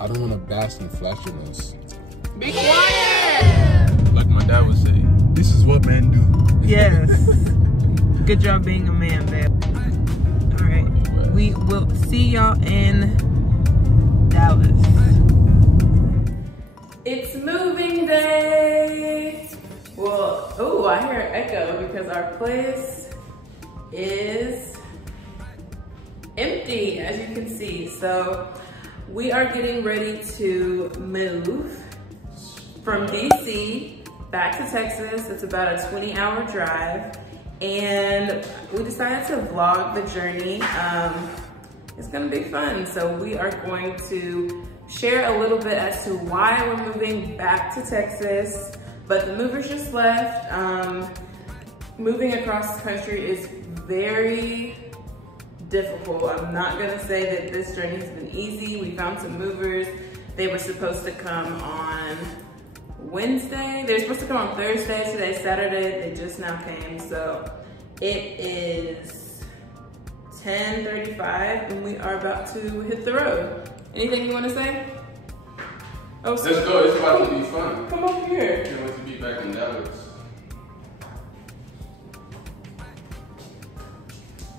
I don't want to bask in flashiness. Be quiet! Like my dad would say, this is what men do. Yes. Good job being a man, babe. All right. We will see y'all in Dallas. It's moving day. Well, oh, I hear an echo because our place is empty, as you can see. So we are getting ready to move from DC back to Texas. It's about a 20-hour drive. And we decided to vlog the journey. It's gonna be fun. So we are going to share a little bit as to why we're moving back to Texas, but the movers just left. Moving across the country is very difficult. I'm not gonna say that this journey has been easy. We found some movers. They were supposed to come on Wednesday. They were supposed to come on Thursday. Today's Saturday. They just now came. So it is 10:35 and we are about to hit the road. Anything you want to say? Oh, Let's go. It's about to be fun. Come over here. Can't wait to be back in Dallas.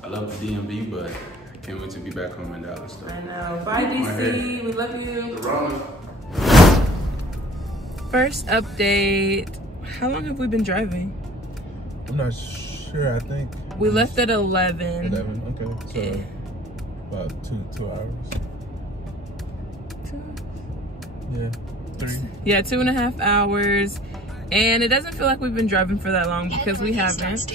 I love the DMV, but I can't wait to be back home in Dallas though. I know. Bye, DC. We love you. First update. How long have we been driving? I'm not sure. I think we left at 11. 11. Okay. So yeah. About two hours. Yeah, 3. Yeah, 2.5 hours. And it doesn't feel like we've been driving for that long because we haven't.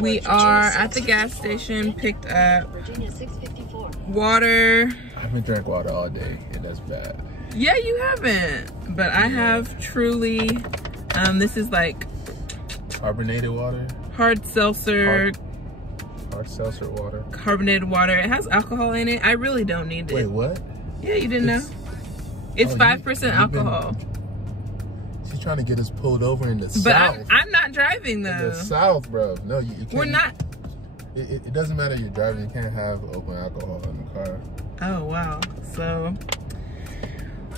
We are at the gas station, picked up water. I haven't drank water all day, and that's bad. Yeah, you haven't. But I have Truly. This is like carbonated water. Hard seltzer. Hard seltzer water. Carbonated water. It has alcohol in it. I really don't need it. Wait, what? Yeah, you didn't know? It's 5% alcohol. She's trying to get us pulled over in the South. But I'm not driving though. In the South, bro. No, you can't. We're not. It doesn't matter you're driving. You can't have open alcohol in the car. Oh, wow. So,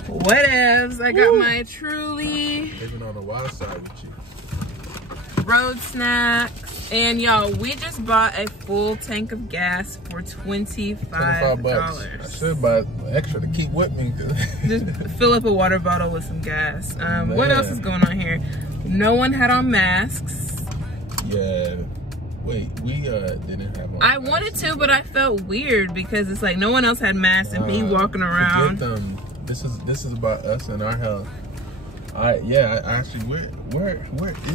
whatevs. I got my Truly. Living on the wild side with you. Road snacks. And y'all, we just bought a full tank of gas for $25. I should buy extra to keep with me. Just fill up a water bottle with some gas. What else is going on here? No one had on masks. Yeah. Wait, we didn't have on I wanted to, but I felt weird because it's like no one else had masks and me walking around. Forget them. This is about us and our health. I actually, where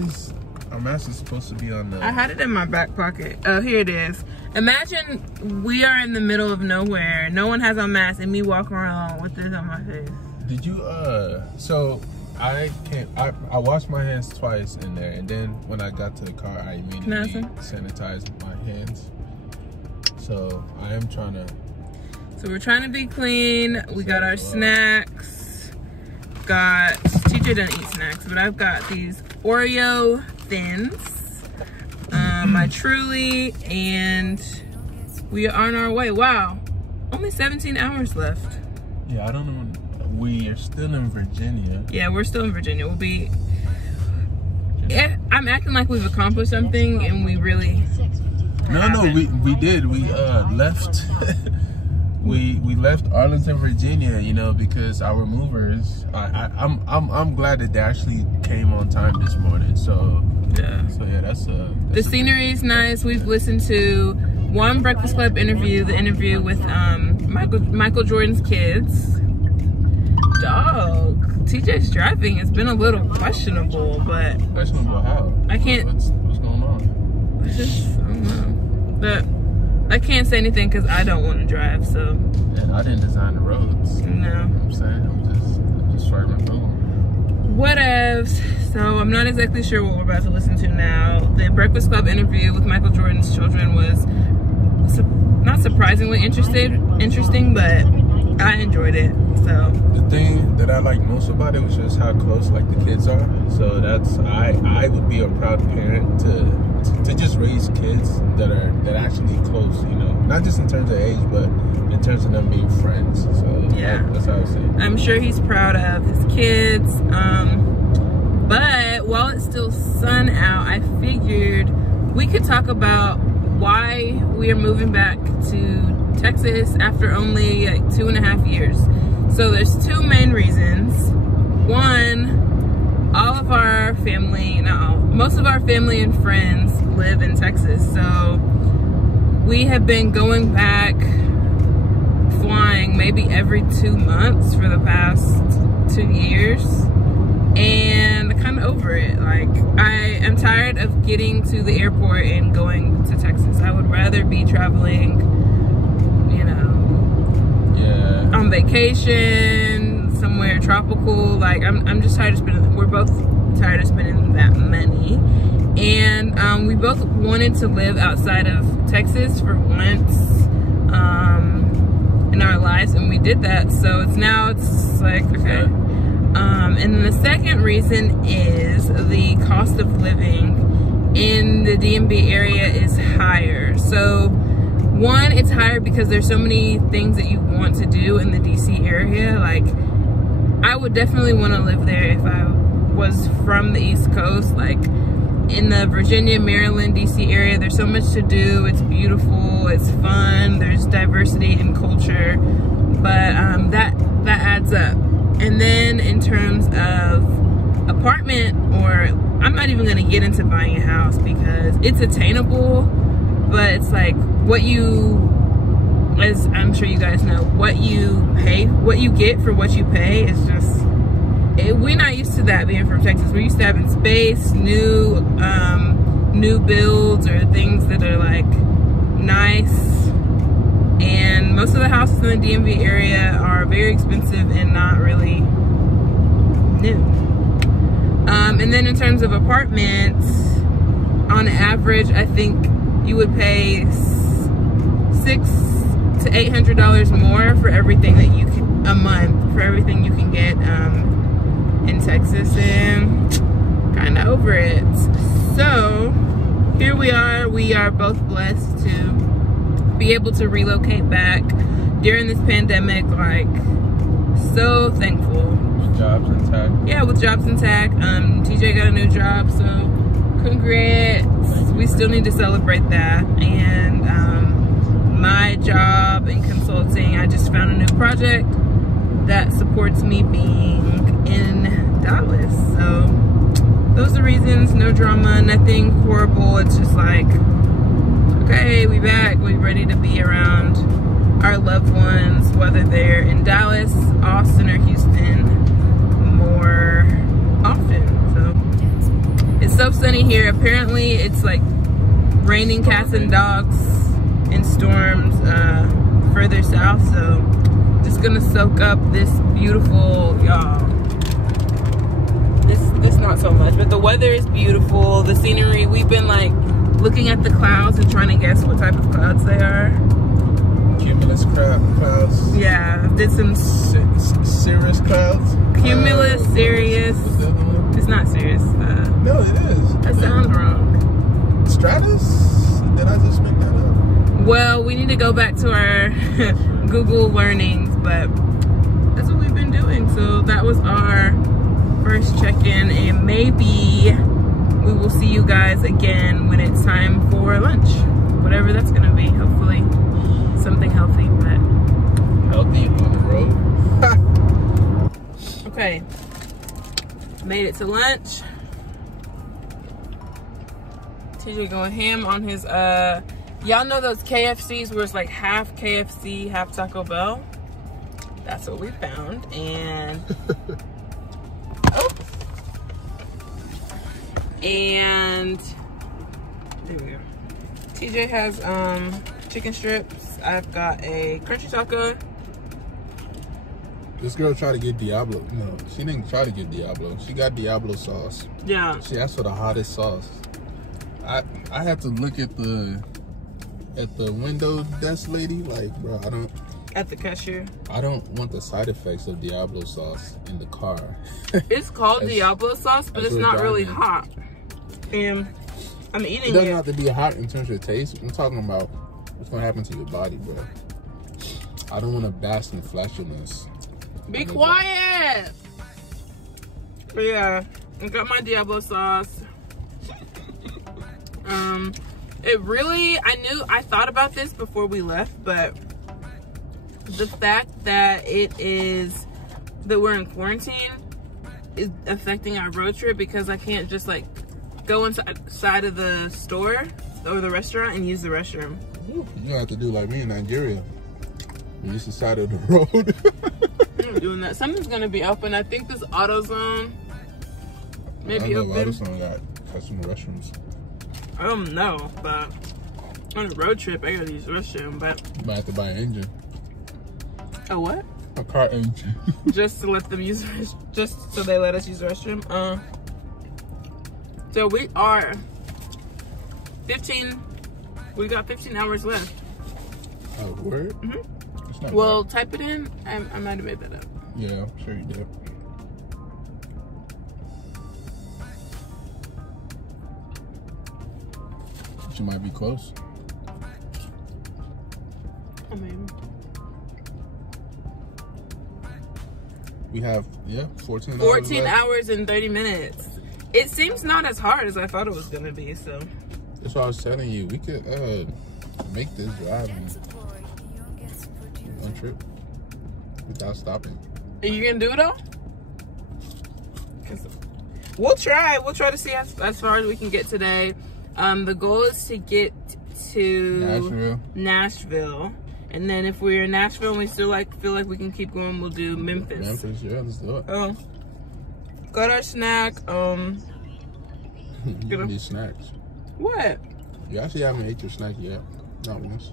is our mask is supposed to be on the... I had it in my back pocket. Oh, here it is. Imagine we are in the middle of nowhere. No one has on masks and me walking around with this on my face. Did you, so I washed my hands twice in there, and then when I got to the car, I immediately sanitized my hands. So I am trying to... So we're trying to be clean. We got our snacks. TJ doesn't eat snacks, but I've got these Oreo Thins, my Truly, and we are on our way. Wow, only 17 hours left. Yeah, I don't know. We are still in Virginia. Yeah, we're still in Virginia. We'll be... I'm acting like we've accomplished something, and we really No, we did. We left... We left Arlington, Virginia, you know, because our movers. I'm glad that they actually came on time this morning. So yeah, that's the scenery is nice. We've listened to one Breakfast Club interview, the interview with Michael Jordan's kids. Dog, TJ's driving has been a little questionable, but questionable how? I can't. What's going on? It's just, I don't know. But I can't say anything because I don't want to drive, so. Yeah, I didn't design the roads. No. You know what I'm saying? I'm just struggling through them. Whatevs. So I'm not exactly sure what we're about to listen to now. The Breakfast Club interview with Michael Jordan's children was not surprisingly interesting, but I enjoyed it, so. The thing that I like most about it was just how close like the kids are. So that's, I would be a proud parent to just raise kids that are actually close, you know, not just in terms of age, but in terms of them being friends. So yeah, that's how I say it. I'm sure he's proud of his kids. But while it's still sun out, I figured we could talk about why we are moving back to Texas after only like 2.5 years. So there's two main reasons. One, all of our family, most of our family and friends live in Texas. So we have been going back, flying maybe every 2 months for the past 2 years, and kind of over it. Like, I am tired of getting to the airport and going to Texas. I would rather be traveling, you know, on vacation, somewhere tropical. Like, I'm just tired of spending, we're both tired of spending that money. And we both wanted to live outside of Texas for once in our lives, and we did that. So it's like, okay. And then the second reason is the cost of living in the DMV area is higher. So one, it's higher because there's so many things that you want to do in the DC area. Like, I would definitely want to live there if I was from the East Coast. Like, in the Virginia, Maryland, DC area, there's so much to do. It's beautiful, it's fun, there's diversity in culture, but that adds up. And then in terms of apartment, or I'm not even gonna get into buying a house because it's attainable, but it's like what you, as I'm sure you guys know, what you pay, what you get for what you pay is just, we're not used to that being from Texas. We're used to having space, new builds, or things that are like nice. And most of the houses in the DMV area are very expensive and not really new. And then in terms of apartments, on average, I think you would pay $600 to $800 more for everything that you can, a month, for everything you can get in Texas, and kind of over it. So here we are both blessed to be able to relocate back during this pandemic. Like, so thankful. With jobs intact. Yeah, with jobs intact. TJ got a new job, so congrats. We still need to celebrate that. And my job in consulting, I just found a new project that supports me being in Dallas. So those are reasons. No drama, nothing horrible. It's just like, okay, we back. We ready to be around our loved ones, whether they're in Dallas, Austin, or Houston, more often. So it's so sunny here. Apparently it's like raining cats and dogs and storms further south. So just gonna soak up this beautiful, y'all. This not so much, but the weather is beautiful. The scenery, we've been like looking at the clouds and trying to guess what type of clouds they are. Cumulus clouds. Yeah, did some cirrus clouds. Cumulus, Sirius. It's not Sirius. No, it is. That sounds wrong. Stratus? Did I just make that up? Well, we need to go back to our Google learnings, but that's what we've been doing. So that was our first check-in, and maybe we will see you guys again when it's time for lunch, whatever that's gonna be. Hopefully something healthy, but healthy on the road. Okay, made it to lunch. TJ going ham on his y'all know those KFCs where it's like half KFC, half Taco Bell? That's what we found. And oh, and there we go. TJ has chicken strips. I've got a crunchy taco. This girl tried to get Diablo. No, she didn't try to get Diablo. She got Diablo sauce. Yeah. She asked for the hottest sauce. I had to look at the window desk lady, like, bro, I don't. At the cashier. I don't want the side effects of Diablo sauce in the car. It's called Diablo sauce, but it's not really hot. And I'm eating it. It doesn't have to be hot in terms of taste. I'm talking about what's gonna happen to your body, bro. I don't want to bask in flashiness. Be quiet. But yeah, I got my Diablo sauce. It really, I thought about this before we left, but the fact that that we're in quarantine is affecting our road trip, because I can't just like go inside of the store or the restaurant and use the restroom. You have to do like me in Nigeria. You use the side of the road. I'm not doing that. Something's gonna be open. I think this AutoZone maybe open. AutoZone got customer restrooms. I don't know, but on a road trip, I gotta use the restroom. But you might have to buy an engine. A what? A car engine. Just to let them use, just so they let us use the restroom. So we are 15. We got 15 hours left. Oh, word? Mm-hmm. Well, bad. Type it in. I might have made that up. Yeah, I'm sure you did. You might be close. I mean, we have 14 hours and 30 minutes. It seems not as hard as I thought it was gonna be. So that's what I was telling you. We could make this drive in one trip without stopping. Are you gonna do it all? We'll try. We'll try to see as far as we can get today. The goal is to get to Nashville, and then if we're in Nashville and we still feel like we can keep going, we'll do Memphis. Memphis, yeah, let's do it. Oh, got our snack. You need snacks. What? You actually haven't ate your snack yet. Not once.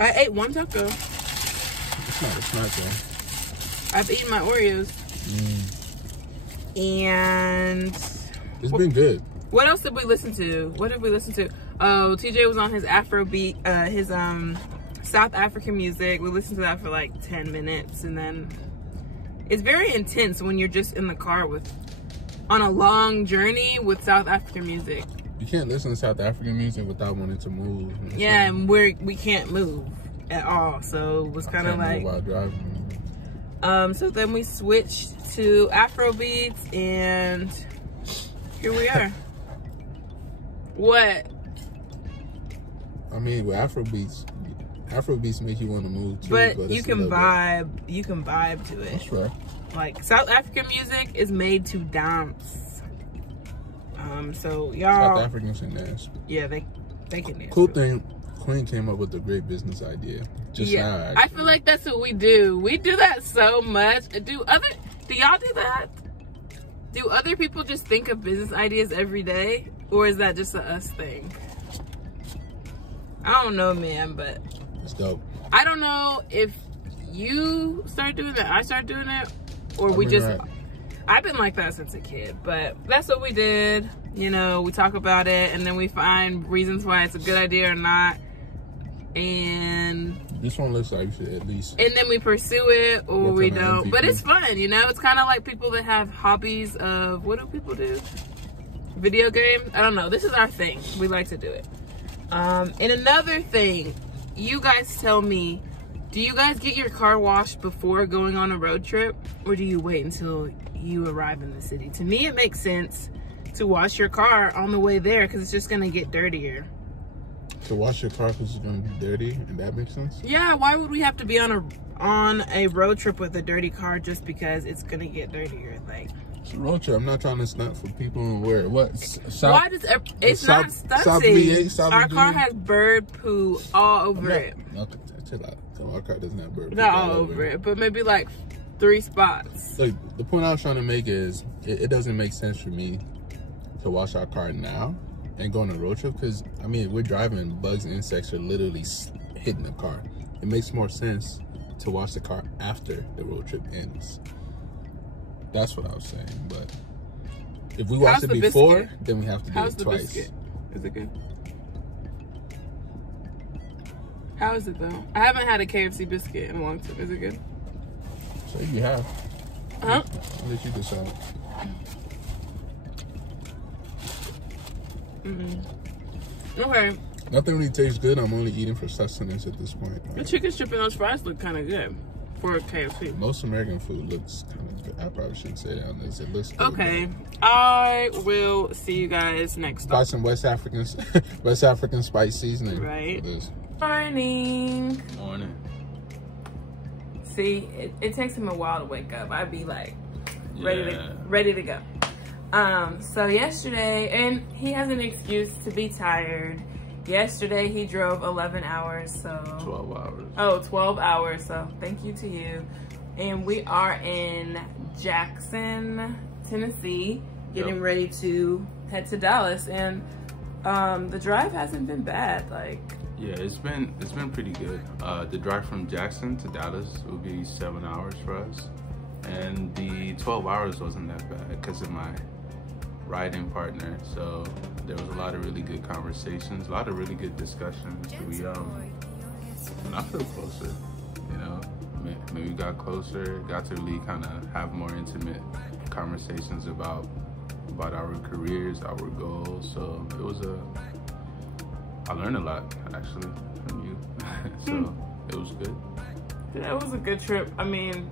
I ate one taco. It's not a snack though. I've eaten my Oreos. And it's been good. What else did we listen to? What did we listen to? Oh, TJ was on his Afrobeat, his South African music. We listened to that for like 10 minutes, and then it's very intense when you're just in the car on a long journey with South African music. You can't listen to South African music without wanting to move. Yeah, and we can't move at all, so it was kind of like while driving. So then we switched to Afrobeats, and here we are. What? I mean, with Afrobeats make you want to move too. But you can vibe. You can vibe to it. That's right. Like South African music is made to dance. So y'all. South Africans can dance. Yeah, they can dance. Cool thing, Queen came up with a great business idea. Just now, actually. I feel like that's what we do. We do that so much. Do y'all do that? Do other people just think of business ideas every day? Or is that just a us thing? I don't know, man, but it's dope. I don't know if you start doing that, I start doing it, or I've been like that since a kid, but that's what we did. You know, we talk about it and then we find reasons why it's a good idea or not. And this one looks like you should at least. And then we pursue it or we don't. But it's fun, you know? It's kind of like people that have hobbies of, what do people do? Video game? I don't know. This is our thing. We like to do it. And another thing, you guys tell me, do you guys get your car washed before going on a road trip? Or do you wait until you arrive in the city? To me, it makes sense to wash your car on the way there because it's just going to get dirtier. To wash your car because it's going to be dirty, and that makes sense? Yeah, why would we have to be on a road trip with a dirty car just because it's going to get dirtier? Like, it's a road trip. I'm not trying to stunt for people and wear what? Why does it's not stunting? Our car has bird poo all over it. Okay, chill out. Our car doesn't have bird poo. Not all over it, but maybe like 3 spots. Look, the point I was trying to make is it doesn't make sense for me to wash our car now and go on a road trip because, I mean, we're driving, bugs and insects are literally hitting the car. It makes more sense to wash the car after the road trip ends. That's what I was saying, but if we wash it before, then we have to do it twice. Biscuit? Is it good? How is it though? I haven't had a KFC biscuit in a long time. Is it good? So you have. Huh? I'll let you decide. Okay. Nothing really tastes good. I'm only eating for sustenance at this point. The chicken strip and those fries look kind of good. for KFC. Most American food looks kind of good. I probably shouldn't say that on this. It looks good. Okay. I will see you guys next time. Buy some West African spice seasoning. Right. For this. Morning. Morning. See, it takes him a while to wake up. I'd be like ready to go. So yesterday, and he has an excuse to be tired. Yesterday he drove 11 hours, so 12 hours. Oh, 12 hours. So thank you to you. And we are in Jackson, Tennessee, getting ready to head to Dallas. And the drive hasn't been bad. Like, yeah, it's been pretty good. The drive from Jackson to Dallas will be 7 hours for us, and the 12 hours wasn't that bad because of my riding partner. So there was a lot of really good conversations, a lot of really good discussions. And I feel closer, you know. Maybe we got closer, got to really kind of have more intimate conversations about our careers, our goals. So I learned a lot actually from you. So it was good. Yeah, it was a good trip. I mean,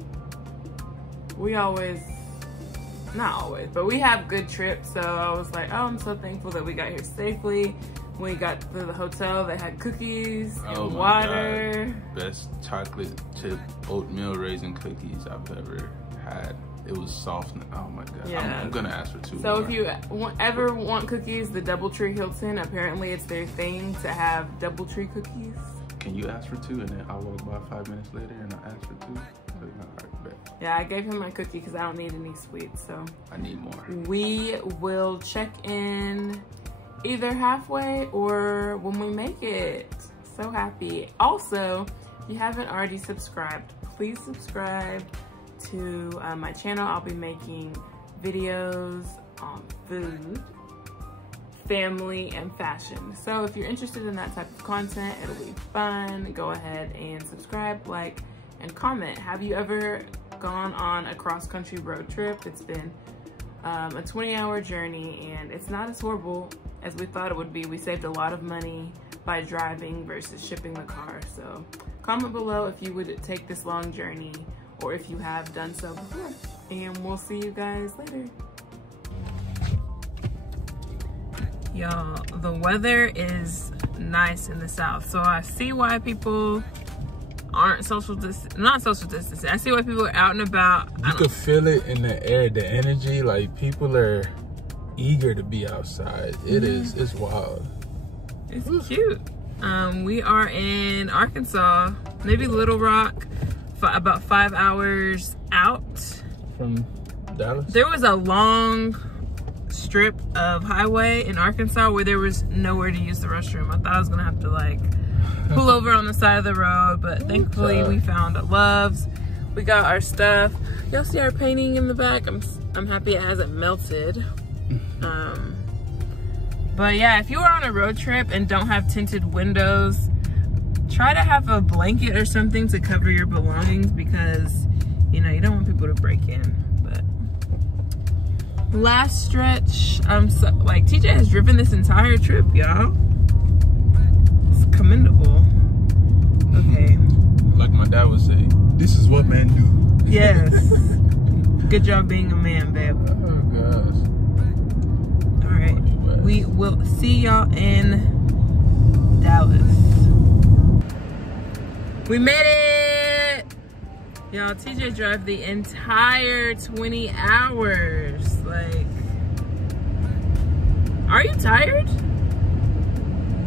not always, but we have good trips. So I was like, oh, I'm so thankful that we got here safely. When we got to the hotel, they had cookies and water. God. Best chocolate chip oatmeal raisin cookies I've ever had. It was soft. Oh my God. Yeah. I'm gonna ask for 2 So more. if you ever want cookies, the Doubletree Hilton, apparently it's their thing to have Doubletree cookies. Can you ask for 2 and then I'll walk by 5 minutes later and I'll ask for 2? Yeah, I gave him my cookie because I don't need any sweets, so. I need more. We will check in either halfway or when we make it. So happy. Also, if you haven't already subscribed, please subscribe to my channel. I'll be making videos on food, family, and fashion. So if you're interested in that type of content, it'll be fun. Go ahead and subscribe, like, and comment. Have you ever gone on a cross-country road trip? It's been a 20-hour journey, and it's not as horrible as we thought it would be. We saved a lot of money by driving versus shipping the car. So comment below if you would take this long journey or if you have done so before. And we'll see you guys later. Y'all, the weather is nice in the South. So I see why people aren't not social distancing. I see why people are out and about. You can feel it in the air, the energy. Like, people are eager to be outside. It's wild. It's cute. We are in Arkansas, maybe Little Rock, about 5 hours out from Dallas. There was a long strip of highway in Arkansas where there was nowhere to use the restroom. I thought I was gonna have to like pull over on the side of the road, but thankfully we found a Love's. We got our stuff. You'll see our painting in the back. I'm happy it hasn't melted. But yeah, if you are on a road trip and don't have tinted windows, try to have a blanket or something to cover your belongings, because you know you don't want people to break in. But last stretch, like TJ has driven this entire trip, y'all. It's commendable. Okay. Like my dad would say, this is what men do. Yes. Good job being a man, babe. Oh gosh. All right. We will see y'all in Dallas. We made it! Y'all, TJ drove the entire 20 hours. Like, are you tired?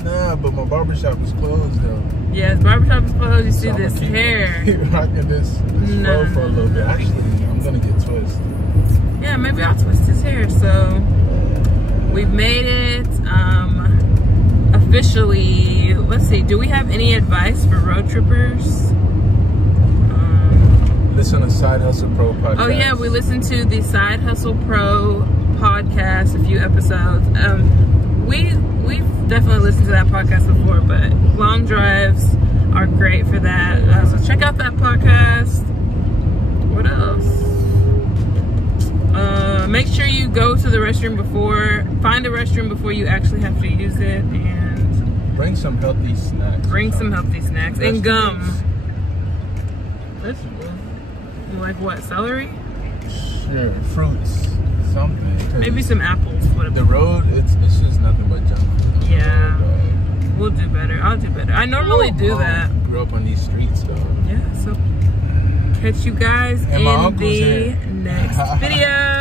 Nah, but my barbershop is closed though. Yes, barbershop is closed. You see So this hair. Keep rocking this flow for a little bit. Actually, I'm gonna get twisted. Yeah, maybe I'll twist his hair. So we've made it. Officially, let's see. Do we have any advice for road trippers? Listen to Side Hustle Pro podcast. Oh yeah, we listened to the Side Hustle Pro podcast, a few episodes. We've definitely listened to that podcast before, but long drives are great for that. So check out that podcast. What else? Make sure you go to the restroom find a restroom before you actually have to use it, and bring some healthy snacks. Bring some healthy snacks and gum. Let's Like what? Celery? Sure, fruits, something. Maybe some apples. The road, it's just nothing but junk food. Yeah. We'll do better. I'll do better. I normally do that. Grew up on these streets though. Yeah, so catch you guys in the next video.